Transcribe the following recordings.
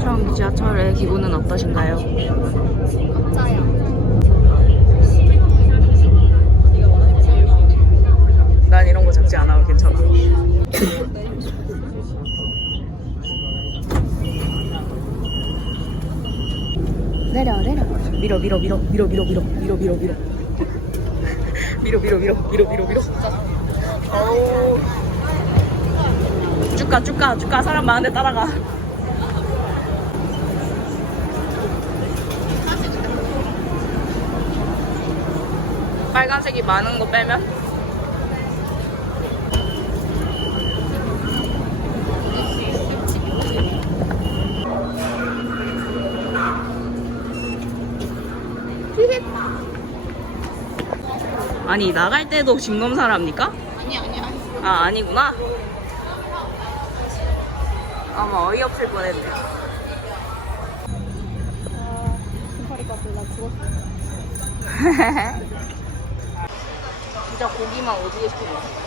처음 지하철의 기분은 어떠신가요? 짜요. 난 이런 거 잡지 않아도 괜찮아. 내려. 밀어. 밀어. 어우. 쭉 가. 사람 많은데 따라가. 빨간색이 많은 거 빼면? 아니 나갈 때도 진검사를 합니까? 아니. 아 아니구나. 아마 어이없을 뻔했네. 허리가 졸라 죽었어. 진짜 고기만 오지게 시키고.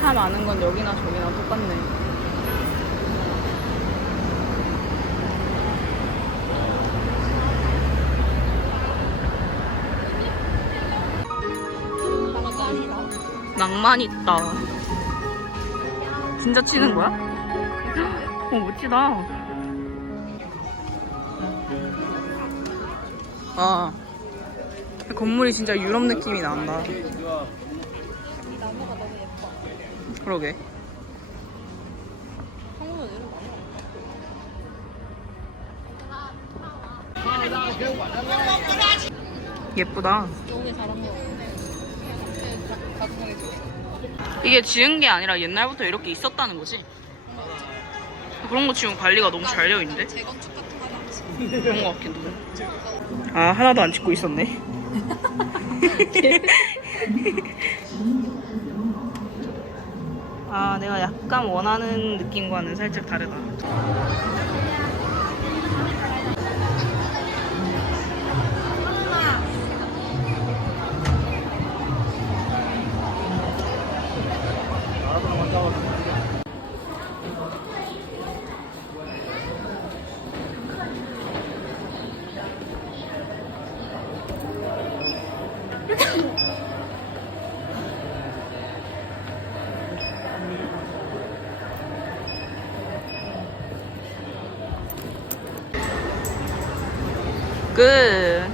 차 많은 건 여기나 저기나 똑같네. 낭만 있다. 진짜 치는 거야? 멋지다. 아, 건물이 진짜 유럽 느낌이 난다. 이 나무가 너무 예뻐. 그러게. 한국은 이런 예쁘다. 너무 잘한 거 같아. 이게 지은 게 아니라 옛날부터 이렇게 있었다는 거지? 그런 거 지금 관리가 너무 잘 되어 있는데? 재건축 같은 거 하나 없지. 그런 거 같긴 해. 아, 하나도 안 찍고 있었네. 아, 내가 약간 원하는 느낌과는 살짝 다르다. 끝.